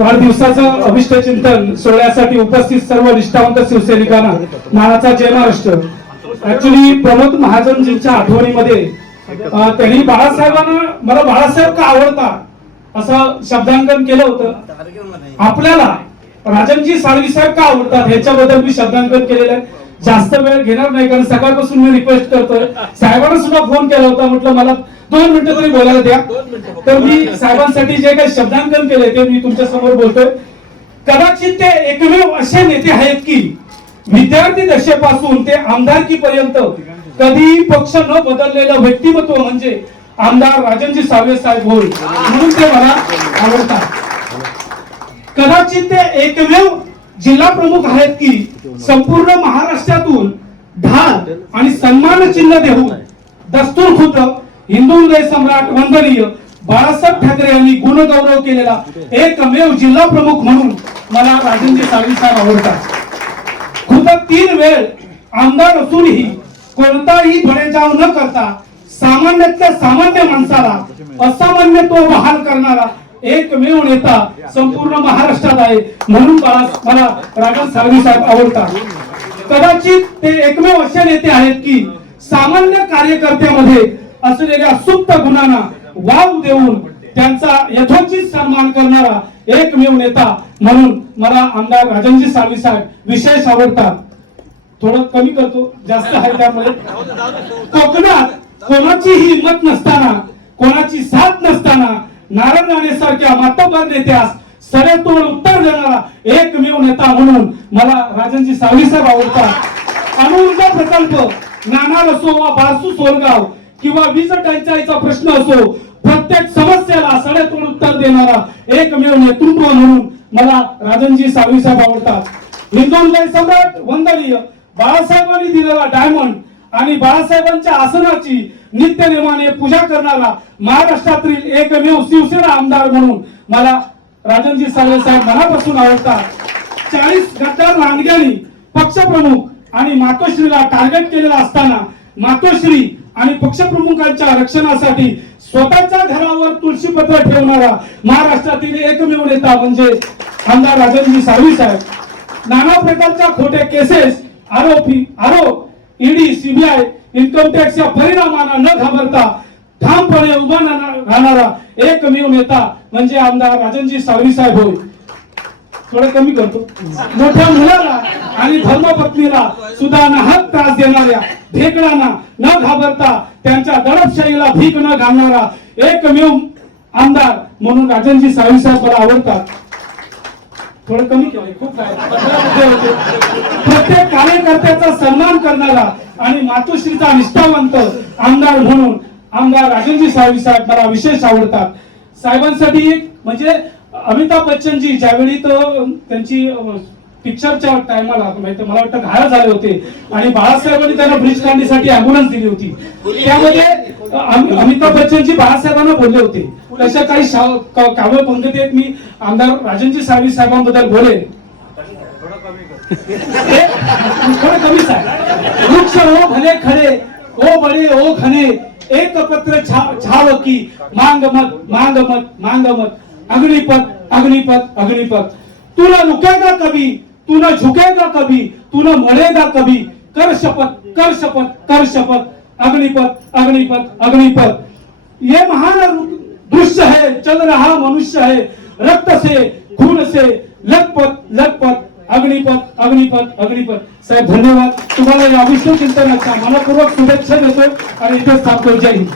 वाढदिवसाचं अभिष्ट चिंतन सोहळ्यासाठी उपस्थित सर्व निष्ठावंत शिवसैनिकांना मानाचा जय महाराष्ट्र. ऍक्च्युली प्रमोद महाजनजींच्या आठवणीमध्ये त्यांनी बाळासाहेबांना मला बाळासाहेब का आवडता असं शब्दांकन केलं होतं. आपल्याला राजनजी साळवी साहेब का आवडतात ह्याच्याबद्दल मी शब्दांकन केलेलं आहे. जास्त वेळ घेणार नाही कारण सकाळपासून मी रिक्वेस्ट करतोय. साहेबांना सुद्धा फोन केला होता म्हटलं मला दोन मिनिटं तरी बोलायला द्या. तर मी साहेबांसाठी जे काही शब्दांकन केले ते मी तुमच्यासमोर बोलतोय. कदाचित ते एकमेव असे नेते आहेत की विद्यार्थी दशेपासून ते आमदारकी पर्यंत कधी पक्ष न बदललेलं व्यक्तिमत्व म्हणजे आमदार राजनजी साळवे साहेब होय. म्हणून ते मला आवडतात. कदाचित ते एकमेव जिल्हा प्रमुख आहेत की संपूर्ण महाराष्ट्रातून ढाल आणि सन्मान चिन्ह देऊन दस्तूर खुद हिंदू सम्राट वंदनीय बाळासाहेब ठाकरे यांनी गुणगौरव केलेला एकमेव जिल्हा प्रमुख म्हणून मला राजेंद्र साळवी साहेब आवडतात. खुद तीन वेळ आमदार असूनही कोणताही बडेजाव न करता सामान्यातल्या सामान्य माणसाला असामान्य तो बहाल करणारा एकमेव नेता संपूर्ण महाराष्ट्रात आहे म्हणून मला मला राजन साळवी साहेब आवडतात. कदाचित ते एकमेव असे नेते आहेत की सामान्य कार्यकर्त्यामध्ये असलेल्या सुप्त गुणांना वाव देऊन त्यांचा यथोचित सन्मान करणारा एकमेव नेता म्हणून मला आमदार राजनजी साळवी साहेब विशेष आवडतात. थोडं कमी करतो जास्त आहे त्यामुळे कोकणात कोणाची हिंमत नसताना कोणाची साथ नसताना नारायण राणे सारख्या नेत्यास सडेतोड उत्तर देणारा एकमेव नेता म्हणून मला राजनजी सावली साहेब आवडतात. अणुऊर्जा प्रकल्प नाणार असो वा बारसू सोरगाव किंवा वीज टंचाईचा प्रश्न असो प्रत्येक समस्येला सडेतोड उत्तर देणारा एकमेव नेतृत्व म्हणून मला राजनजी सावली साहेब आवडतात. हिंदू हृदय सम्राट वंदनीय बाळासाहेबांनी दिलेला डायमंड आणि बाळासाहेबांच्या आसनाची नित्यनेमाने पूजा करणारा महाराष्ट्रातील एकमेव शिवसेना आमदार म्हणून मला राजनजी साळवे साहेब मनापासून आवडतात. चाळीस गद्दार लांडग्यांनी पक्षप्रमुख आणि मातोश्रीला टार्गेट केलेला असताना मातोश्री आणि पक्षप्रमुखांच्या रक्षणासाठी स्वतःच्या घरावर तुळशीपत्र ठेवणारा महाराष्ट्रातील एकमेव नेता म्हणजे आमदार राजनजी साळवी साहेब. नाना प्रकारच्या खोटे केसेस आरोपी आरोप ईडी सीबीआय इन्कम टॅक्स या परिणामांना न घाबरता ठामपणे उभा राहणारा एकमेव नेता म्हणजे आमदार राजनजी सावरी साहेब होय. थोडं कमी करतो. मोठ्या मुलाला आणि धर्मपत्नीला सुद्धा नाहक त्रास देणाऱ्या ढेकळांना न घाबरता त्यांच्या दडपशाहीला भीक न घालणारा एकमेव आमदार म्हणून राजनजी सावरी साहेब मला आवडतात. थोडं कमी केलंय खूप आहे. प्रत्येक कार्यकर्त्याचा सन्मान करणारा आणि मातोश्रीचा निष्ठावंत आमदार म्हणून आमदार राजनजी साळवी साहेब मला विशेष आवडतात. साहेबांसाठी एक म्हणजे अमिताभ बच्चनजी ज्यावेळी तो त्यांची पिक्चरच्या टायमाला माहिती मला वाटतं घायल झाले होते. आणि बाळासाहेबांनी त्यांना ब्रिज काढण्यासाठी अँब्युलन्स दिली होती. त्यामध्ये अमिताभ बच्चनजी बाळासाहेबांना बोलले होते. तशा काही कावळ क- आहेत. मी आमदार राजनजी साळवी साहेबांबद्दल बोलेन. थोडं कमीच आहे वृक्ष हो भले खडे ओ बडे हो ओ खने एक पत्र छाव की मांग मत मांग मत मांग मत अग्निपत अग्निपत अग्निपत तू न रुकेगा कभी तू न झुकेगा कभी तू न मरेगा कभी कर शपथ कर शपथ कर शपथ अग्निपथ अग्निपथ अग्निपथ. ये महान दृश्य है चल रहा मनुष्य है. रक्त से खून से लखपत लखपत अग्निपथ अग्निपथ अग्निपथ. साहेब धन्यवाद. तुम्हाला या विष्णू चिंतनाच्या मनपूर्वक शुभेच्छा देतो आणि इथेच थांबतो जय हिंद.